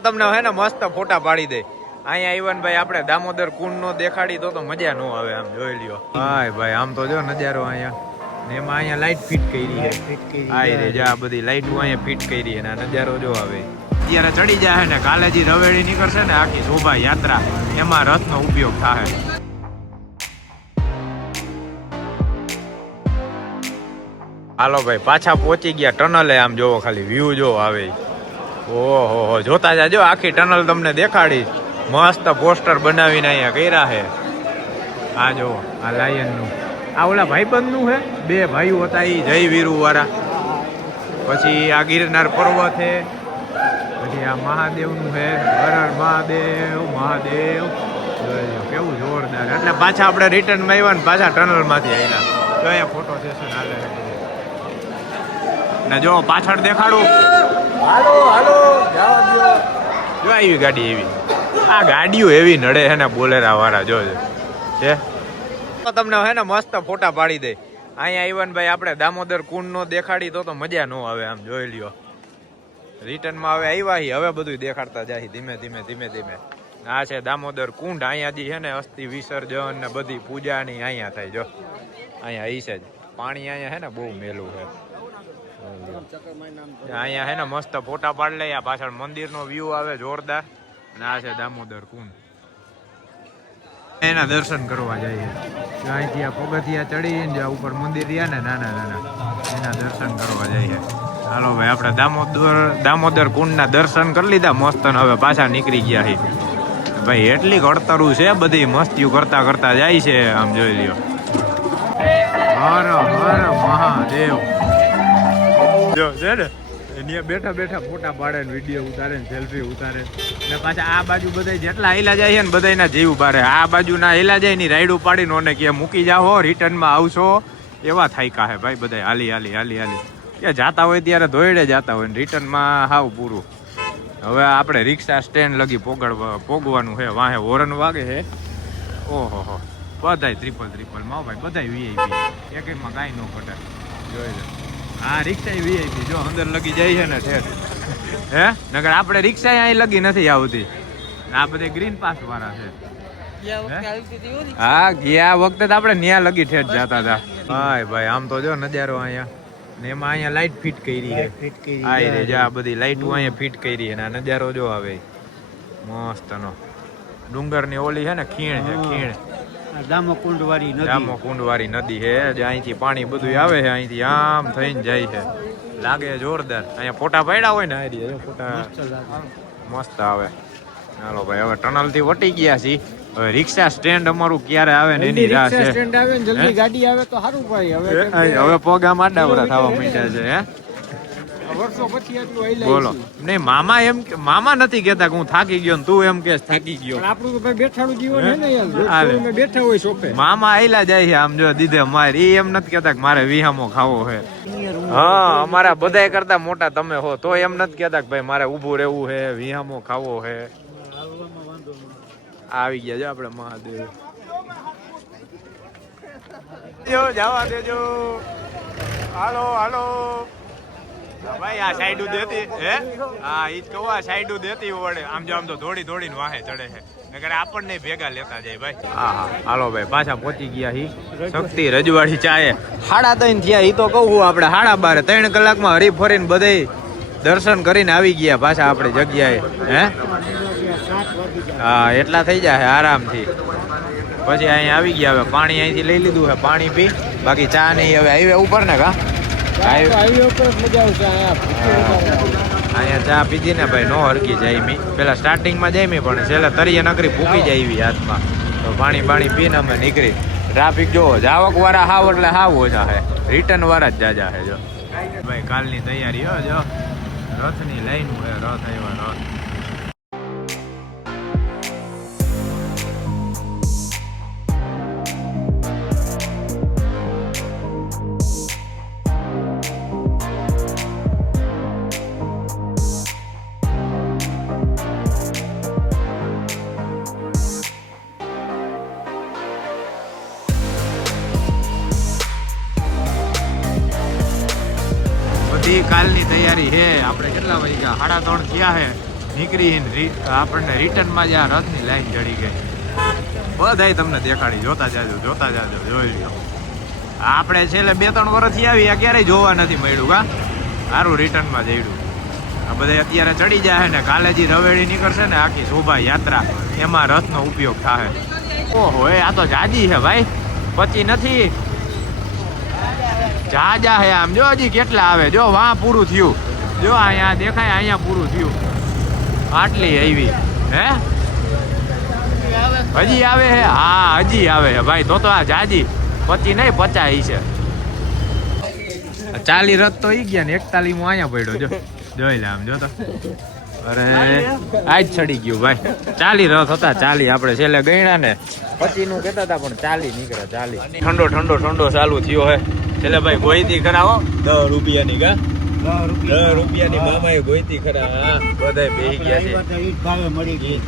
તમને હે ને મસ્ત ફોટા પાડી દે. અહીંયા ઈવન ભાઈ આપણે દામોદર કુંડ નો દેખાડી તો મજા નો આવે. આમ જોઈ લ્યો ભાઈ ભાઈ આમ તો જો નજારો અહીંયા ને એમાં અહીંયા લાઈટ ફિટ કરી છે. આ રે જા બધી લાઈટો અહીંયા ફિટ કરી અને આ નજારો જો આવે. અત્યારે ચડી જાય ને કાલે જે રવેડી નીકળશે ને આખી શોભા યાત્રા એમાં રથનો ઉપયોગ થાય. હાલો ભાઈ પાછા પહોંચી ગયા ટનલે. આમ જોવો ખાલી વ્યૂ જો આવે. ઓહો જોતા જાજો આખી ટનલ તમને દેખાડી. મસ્ત પોસ્ટર બનાવીને અહીંયા કર્યા છે. આ જો આ લાયન નું આ ઓલા ભાઈબંધ નું છે. બે ભાઈઓ હતા એ જય વીરુ વાળા. પછી આ ગિરનાર પર્વત છે. પછી આ મહાદેવ નું છે. હર હર મહાદેવ મહાદેવ. કેવું જોરદાર. એટલે પાછા આપણે રિટર્ન માં આવ્યા ને પાછા ટનલ માંથી આવ્યા. તો અહીંયા ફોટો સેશન હાલે ને જો પાછળ દેખાડું. હાલો હાલો જવા દો. જો આવી ગાડી એવી. આ ગાડીઓ એવી નડે છે ને બોલેરા વાળા જોજો છે. તમને હે ને મસ્ત ફોટા પાડી દે. અહીંયા ઈવન ભાઈ આપણે દામોદર કુંડ નો દેખાડી તો મજા નો આવે. આમ જોઈ લ્યો રિટર્ન માં હવે આવ્યા. હવે બધું દેખાડતા જાય ધીમે ધીમે ધીમે ધીમે. આ છે દામોદર કુંડ. અહીંયા જે છે ને અસ્થિ વિસર્જન ને બધી પૂજા ની અહીંયા થાય. જો અહીંયા ઈ છે પાણી. અહીંયા છે ને બહુ મેલું છે. અહીંયા હે ને મસ્ત ફોટા પાડ લે. પાછળ મંદિર નો વ્યૂ આવે જોરદાર. અને આ છે દામોદર કુંડ. એના દર્શન કરવા જઈએ. અહીંથી આ પગથિયા ચડી ને ઉપર મંદિર રહ્યા ને નાના નાના એના દર્શન કરવા જઈએ. હાલો ભાઈ આપણે દામોદર કુંડ ના દર્શન કરી લીધા મસ્ત. હવે પાછા નીકળી ગયા છે ભાઈ. એટલી કડતરું છે બધી મસ્તીઓ કરતા કરતા જાય છે. આમ જોઈ લ્યો. હર હર મહાદેવ. જો છે ને અહીંયા બેઠા બેઠા ફોટા પાડે ને વિડીયો ઉતારે ને સેલ્ફી ઉતારે ને પાછા આ બાજુ બધા જેટલા હેલા જાય છે ને બધાના જીવ પાડે. આ બાજુ ના હેલા જાય ની રાઈડ ઉપાડીને ઓને કે મૂકી જાઓ રિટર્ન માં આવશો એવા થાયકા હે ભાઈ બધા. હાલી હાલી હાલી હાલી કે જાતા હોય ત્યારે ધોઈડે જાતા હોય ને રિટર્ન માં હાવ પૂરું. હવે આપણે રિક્ષા સ્ટેન્ડ લગી પોગવાનું છે. વાહે હોરન વાગે છે. ઓહો હો બધાય ત્રિપલ માં ભાઈ બધાય વીઆઈપી. એકમાં કાંઈ ન ઘટે જોઈ લે. હા રિક્ષા વીઆઈપી જો અંદર લગી જાય છે ને ઠેર હે. નગર આપણે રિક્ષા અહીં લગી નથી આવતી. આ બધે ગ્રીન પાસ વાળા છે. હા ગયા વખતે તો આપણે ન્યા લગી ઠેર જતા હતા. ભાઈ ભાઈ આમ તો જો નજારો અહીંયા ને એમાં અહીંયા લાઈટ ફિટ કરી છે. આ રે જા બધી લાઈટો અહીંયા ફિટ કરી છે. આ નજારો જો આવે મસ્ત નો. ડુંગર ની ઓલી છે ને ખીણ છે. ખીણ દામોકુંડ વાળી નદી છે. અહીંથી પાણી બધું આવે છે. અહીંથી આમ થઈને જાય છે. લાગે જોરદાર. અહીંયા ફોટા પાડ્યા હોય ને ફોટા મસ્ત આવે. ચાલો ભાઈ હવે ટનલ થી વટી ગયા છીએ. હવે રિક્ષા સ્ટેન્ડ અમારું ક્યારે આવે ને એની રાહ છે. સ્ટેન્ડ આવે ને જલ્દી ગાડી આવે તો સારું ભાઈ. હવે પગા માડાવડા થવા માંડ્યા છે. હે વર્ષો પછી આટલું આઈ બોલો નહીં. મામા નથી કેતા કે હું થાકી ગયો ને તું એમ કે થાકી ગયો. આપણું તો ભાઈ બેઠાડું જીવન છે ને યાર. બેઠા હોય શોપે. મામા આયલા જાય છે આમ જો દીધે મારે. એ એમ નથી કેતા કે મારે વિહામો ખાવો છે. હા અમારા બધાય કરતા મોટા તમે હો તો એમ નથી કેતા કે ભાઈ મારે ઊભું રહેવું છે વિહામો ખાવો છે. આવી ગયા જો આપણે મહાદેવ. જવા દેજો. હાલો હાલો ભાઈ. આ સાઈડું દેતી હે. હા ઈ જ કહું આ સાઈડું દેતી વડે. આમ જો આમ તો દોડી દોડીને વાહે ચડે છે. નકર આપણને ભેગા લેતા જાય ભાઈ. હા હા હાલો ભાઈ પાછા પહોંચી ગયા હી શક્તિ રજવાડી ચાએ. 3:30 થયા. ઈ તો કહું આપણે 12:30 3 કલાકમાં હરી ફરીને બધે દર્શન કરીને આવી ગયા પાછા આપણી જગ્યાએ. હે હા એટલા થઈ જાય આરામથી. પછી અહીંયા આવી ગયા. હવે પાણી અહીંથી લઈ લીધું છે. પાણી પી બાકી ચા નહીં. હવે હાઈવે ઉપર ને કા અહીંયા ચા પીધી ને ભાઈ નો હરકી જાય મી. પેલા સ્ટાર્ટિંગ માં જાય મી પણ છેલ્લે તરીએ નકરી ફૂકી જાય એવી હાથમાં. તો પાણી પાણી પીને અમે નીકળી. ટ્રાફિક જોવો જાવક વાળા હાવ એટલે હાવ ઓછા છે. રિટર્ન વાળા જ જાજા છે. જો ભાઈ કાલની તૈયારી હો. જો રથની લાઈન છે. રથ આવ્યા રથ. કાલની તૈયારી છે. આપણે કેટલા વાગ્યા 3:30 થયા છે નીકળી આપણને રિટર્નમાં જ આ રથની લાઈન ચડી ગઈ. બધાય તમને દેખાડી, જોતા જાજો જોઈ લો. આપણે છેલ્લે 2-3 વર્ષથી આવી આ ક્યારેય જોવા નથી મળ્યું. કા સારું રિટર્નમાં જઈડું. આ બધા અત્યારે ચડી જાય ને, કાલે જે રવેડી નીકળશે ને આખી શોભા યાત્રા, એમાં રથનો ઉપયોગ થાય. ઓહો, આ તો જાજી છે ભાઈ, પચી નથી, જાજા હે. આમ જો હજી કેટલા આવે, જો વાં પૂરું થયું, જો અહીંયા દેખાય, અહીંયા પૂરું થયું. આટલી આવી હે, હજી આવે હે. હા હજી આવે હે ભાઈ. તો આ જાજી પચી નહીં, 50 છે. 40 રથ તો ઈ ગયા ને 41 અહીંયા પડ્યો. જો જોઈ લે આમ, જો તો અરે આજ ચડી ગયું ભાઈ. 40 રથ હતા, 40 આપણે છેલ્લે ગણ્યા ને, 25 નું કહેતા હતા પણ 40 નીકળ્યા. 40 ઠંડો ચાલુ થયો હે છેલ્લે ભાઈ. ગોઈતી ખરા 10 રૂપિયાની. કા 10 રૂપિયાની મામાએ ગોઈતી ખરા. હા બધાય બેહી ગયા છે. ભાવે મળી ગઈ.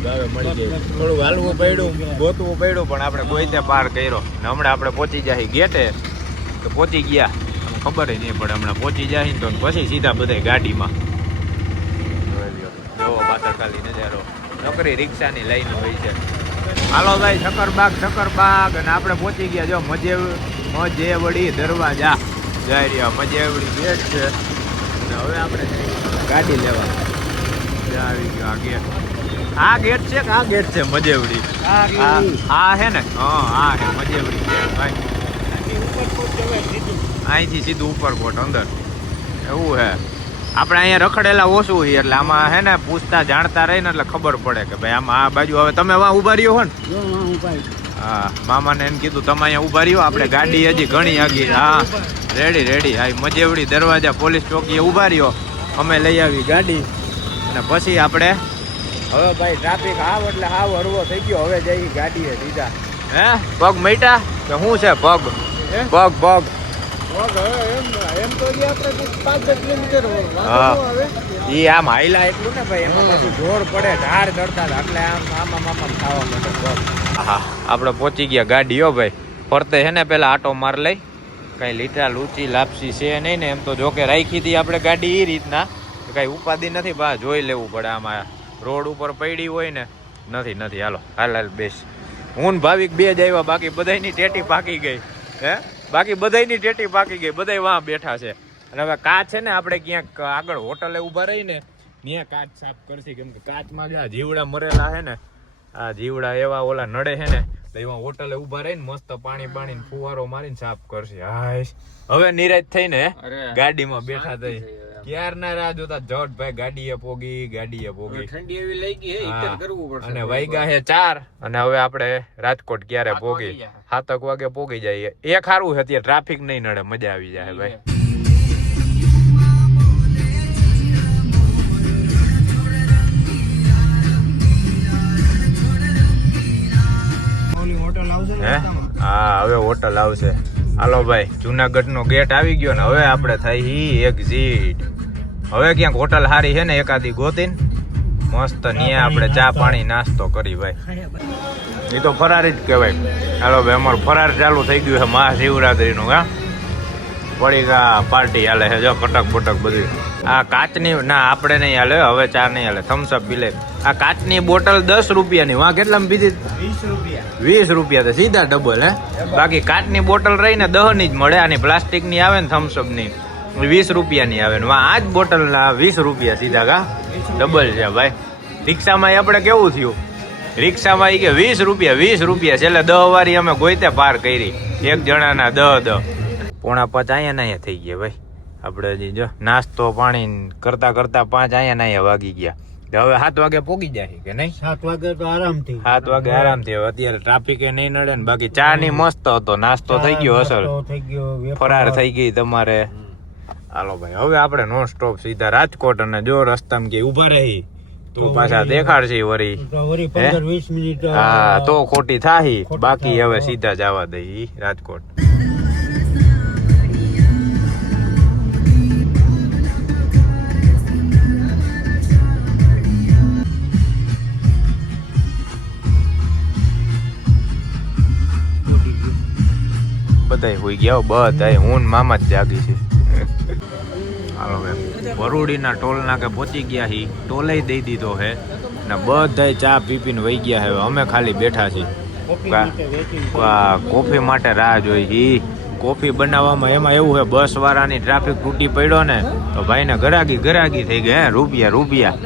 થોડું હાલવું પડ્યું, ગોતવું પડ્યું, પણ આપણે ગોઈતે પાર કર્યો ને હમણાં આપણે પહોંચી જાય ગેટે. તો પહોંચી ગયા, ખબર નહીં પડે. હમણાં પહોંચી જાય ને તો પછી સીધા બધા ગાડીમાં. જોવો પાછળ ખાલી નજારો, નોકરી રિક્ષાની લાઈન હોય છે. હાલો ભાઈ, શક્કરબાગ અને આપણે પહોંચી ગયા. જો મજેવડી દરવાજા જાય રહ્યા. મજેવડી ગેટ છે. હવે આપણે ગાડી લેવા આવી ગયો. આ ગેટ છે કે આ ગેટ છે મજેવડી? આ હે ને? હા હે મજેવડી ગેટ ભાઈ. અહીંથી સીધું ઉપરકોટ અંદર એવું હે. આપણે અહીંયા રખડેલા ઓછું છે એટલે આમાં હે ને પૂછતા જાણતા રહી ને એટલે ખબર પડે કે ભાઈ આમાં આ બાજુ. હવે તમે વાં ઉભા રહ્યો હો ને? હા, મામાને એમ કીધું તમે અહીંયા ઉભા રહ્યો, આપણે ગાડી હજી ઘણી આગી. હા રેડી. હા મજેવડી દરવાજા પોલીસ ચોકીએ ઉભા રહ્યો, અમે લઈ આવી ગાડી. અને પછી આપણે હવે ભાઈ ટ્રાફિક હાવ એટલે હાવ હરવો થઈ ગયો. હવે જઈ ગાડીએ સીધા. હે પગ મટ્યા કે શું છે? પગ એમ તો આપણે 5-10 કિલોમીટર ઈ આમ હાઈલા એટલું ને ભાઈ, એમાં પછી જોર પડે, ઢાળ ચડતા એટલે આમ ખાવા માટે. હા આપણે પહોંચી ગયા ગાડી. હો ભાઈ, ફરતે છે ને પેલા આટો માર લઈ, કઈ લીટા લૂચી લાપસી છે નહીં ને. એમ તો જોકે રાખી હતી આપણે ગાડી એ રીતના, કઈ ઉપાધિ નથી. બા જોઈ લેવું પડે. આમાં રોડ ઉપર પડી હોય ને નથી. હાલ બેસ. હું ભાવિક 2 જ આવ્યા, બાકી બધાની ટેટી પાકી ગઈ. હે બાકી બધાની ટેટી પાકી ગઈ, બધા વાં બેઠા છે. અને હવે કાચ છે ને, આપણે ક્યાંક આગળ હોટલે ઉભા રહી ને ત્યાં કાચ સાફ કરશે, કેમ કે કાચમાં જે જીવડા મરેલા છે ને, આ જીવડા એવા ઓલા નડે છે ને, તો એમાં હોટલે ઉભા રહીને મસ્ત પાણી ફુવારો મારીને સાફ કરશે. હાશ હવે નિરાશ થઈને ગાડીમાં બેઠા થઈ. ક્યારના રાહ જોતા જટભાઈ ગાડીએ પોગી. ઠંડી એવી લઈ ગઈ અને વાગ્યા છે 4 અને હવે આપણે રાજકોટ ક્યારે પોગી? 7 વાગે પોગી જઈએ. એ સારું છે, અત્યારે ટ્રાફિક નહીં નડે, મજા આવી જાય ભાઈ. હા હવે હોટલ આવશે. હાલો ભાઈ, જુનાગઢ નો ગેટ આવી ગયો ને હવે આપણે થાય એક્ઝિટ. હવે ક્યાંક હોટલ સારી છે ને એકાદી ગોતીને મસ્ત ન્યા આપણે ચા પાણી નાસ્તો કરી ભાઈ. એ તો ફરાર જ કહેવાય. હાલો ભાઈ, અમારું ફરાર ચાલુ થઈ ગયું છે મહાશિવરાત્રીનું. હા પડીકા પાર્ટી હાલે છે. જો કટક બટક બધું. આ કાચની ના આપણે નહીં હાલે, હવે ચા નહીં હાલે, થમ્સઅપ પી લે. આ કાચની બોટલ 10 રૂપિયાની, વાં કેટલામાં પીધી? 20 રૂપિયા. તો સીધા ડબલ. હે બાકી કાચની બોટલ રહીને 10 ની જ મળે. આની પ્લાસ્ટિકની આવે ને થમ્સઅપ ની 20 રૂપિયાની આવે ને આ જ બોટલ ના 20 રૂપિયા સીધા. કા ડબલ છે ભાઈ. રિક્ષામાં આપણે કેવું થયું? રિક્ષામાં એ કે 20 રૂપિયા છેલ્લે 10 વારી અમે ગોઈતે પાર કરી. એક જણાના 10. 4:45 અહીંયા થઈ ગયા ભાઈ. આપણે હજી જો નાસ્તો પાણી કરતા 5 અહીંયા વાગી ગયા. હવે 7 વાગે પોગી જાય કે નહીં? 7 વાગે તો આરામથી. 7 વાગે આરામથી. હવે અત્યારે ટ્રાફિક એ નહીં નડે ને. બાકી ચા ની મસ્ત હતો, નાસ્તો થઈ ગયો અસલ, ફરાર થઈ ગઈ તમારે. હાલો ભાઈ, હવે આપણે નોન સ્ટોપ સીધા રાજકોટ. અને જો રસ્તામાં કે ઉભા રહી તો પાછા દેખાડશે વરી 15-20 મિનિટ. હા તો ખોટી થાહી. બાકી હવે સીધા જવા દઈ રાજકોટ. બધા હોઈ ગયા, બધા હું મામા જ જાગી છે. હાલો ભાઈ, ભરૂડીના ટોલ નાકે પહોંચી ગયા હી, ટોલે દઈ દીધો હે ને બધાય ચા પીપીને વહી ગયા હે. અમે ખાલી બેઠા છીએ. કોફી માટે રાહ જોઈ. ઈ કોફી બનાવવામાં એમાં એવું હે, બસ વાળાની ટ્રાફિક તૂટી પડ્યો ને તો ભાઈને ગરાગી થઈ ગઈ. હે રૂપિયા.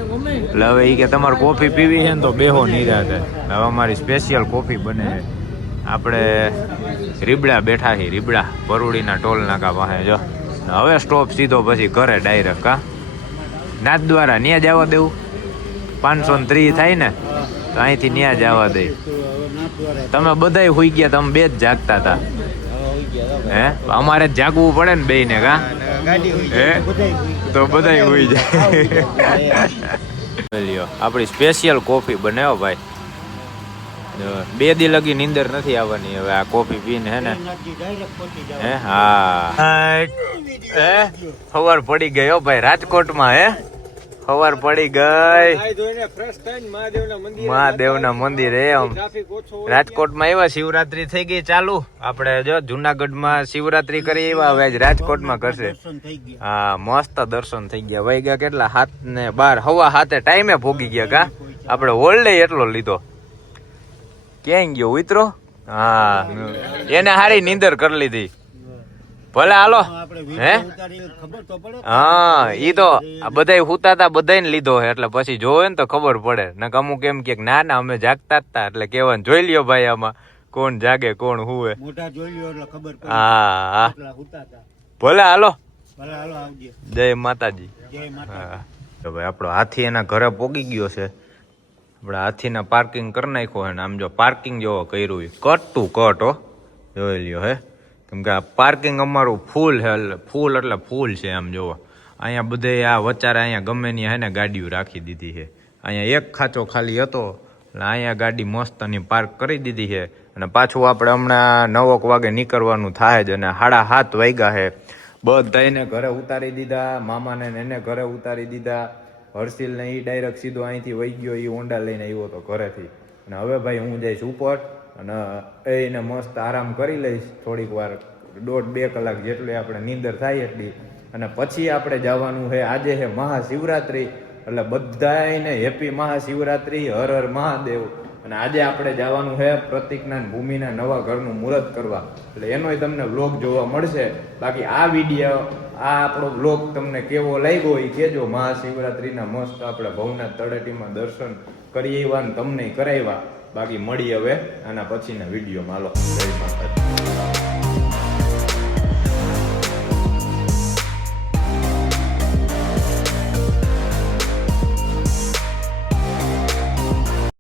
એટલે હવે એ કે તમારે કોફી પીવી છે ને તો બેહો નિરાતે. હવે અમારી સ્પેશિયલ કોફી બને છે. આપણે રીબડા બેઠા છીએ, રીબડા ભરૂડીના ટોલ નાકા પાસે. જો હવે સ્ટોપ સીધો પછી ઘરે ડાયરેક્ટ. કા નાથ દ્વારા ન્યા જવા દેવું. 530 થાય ને તો અહીંથી ન્યા જવા દે. તમે બધાય હુઈ ગયા, તમે બે જ જાગતા હતા. હે અમારે જ જાગવું પડે ને બેયને. કા હે તો બધાય હુઈ જાય. આપણી સ્પેશિયલ કોફી બનાવો ભાઈ. 2 દી લગી નીંદર નથી આવવાની હવે આ કોફી પીને. હે ને હે હા સવાર પડી ગઈ હો ભાઈ રાજકોટમાં. હે સવાર પડી ગઈ મહાદેવના મંદિરે. આમ રાજકોટમાં એવા શિવરાત્રી થઈ ગઈ ચાલુ. આપણે જો જુનાગઢમાં શિવરાત્રી કરી એવા હવે રાજકોટમાં કરશે. હા મસ્ત દર્શન થઈ ગયા. વહી ગયા કેટલા 7:12 સવા 7 ટાઈમે ભોગી ગયા. કા આપણે હોલ્ડે એટલો લીધો. ક્યાંય ગયો ઉતરો? હા એને હારી નીંદર કરી લીધી. ભલે હાલો. હે હા ઈ તો બધાય હુતા તા, બધાય ને લીધો એટલે પછી જોવે ને તો ખબર પડે ને. અમુક એમ કે ના અમે જાગતા હતા એટલે કેવાનું જોઈ લ્યો ભાઈ આમાં કોણ જાગે કોણ હુવે. હા ભલે હાલો. જય માતાજી. હા તો ભાઈ આપણો હાથી એના ઘરે પોગી ગયો છે. આપણે હાથીને પાર્કિંગ કરી નાખ્યો હે ને. આમ જો પાર્કિંગ જેવો કર્યું કટ ટુ કટ. હો જોઈ લ્યો. હે કેમ કે આ પાર્કિંગ અમારું ફૂલ છે. એટલે ફૂલ છે. આમ જોવો અહીંયા બધે આ વચારે અહીંયા ગમે ની હે ને ગાડીઓ રાખી દીધી છે. અહીંયા એક ખાંચો ખાલી હતો એટલે અહીંયા ગાડી મસ્તની પાર્ક કરી દીધી છે. અને પાછું આપણે હમણાં 9 વાગે નીકળવાનું થાય જ. અને 7:30 વાગ્યા છે. બધાને ઘરે ઉતારી દીધા. મામાને એને ઘરે ઉતારી દીધા. હર્ષિલને એ ડાયરેક્ટ સીધો અહીંથી વહી ગયો. એ હોન્ડા લઈને આવ્યો હતો ઘરેથી. અને હવે ભાઈ હું જઈશ ઉપર અને એને મસ્ત આરામ કરી લઈશ થોડીક વાર. 1.5-2 કલાક જેટલી આપણે નીંદર થાય એટલી. અને પછી આપણે જવાનું છે. આજે છે મહાશિવરાત્રી એટલે બધાને હેપી મહાશિવરાત્રી. હર હર મહાદેવ. અને આજે આપણે જવાનું છે પ્રતિકના ભૂમિના નવા ઘરનું મુહૂર્ત કરવા. એટલે એનોય તમને વ્લોગ જોવા મળશે. બાકી આ વિડીયો આ આપણો વ્લોગ તમને કેવો લાગ્યો એ કહેજો. મહાશિવરાત્રીના મસ્ત આપણે ભવનાથ તળેટીમાં દર્શન કરી આવ્યા ને તમને કરાવ્યા. બાકી મળી હવે આના પછીના વિડીયોમાં. હાલો જય માતાજી.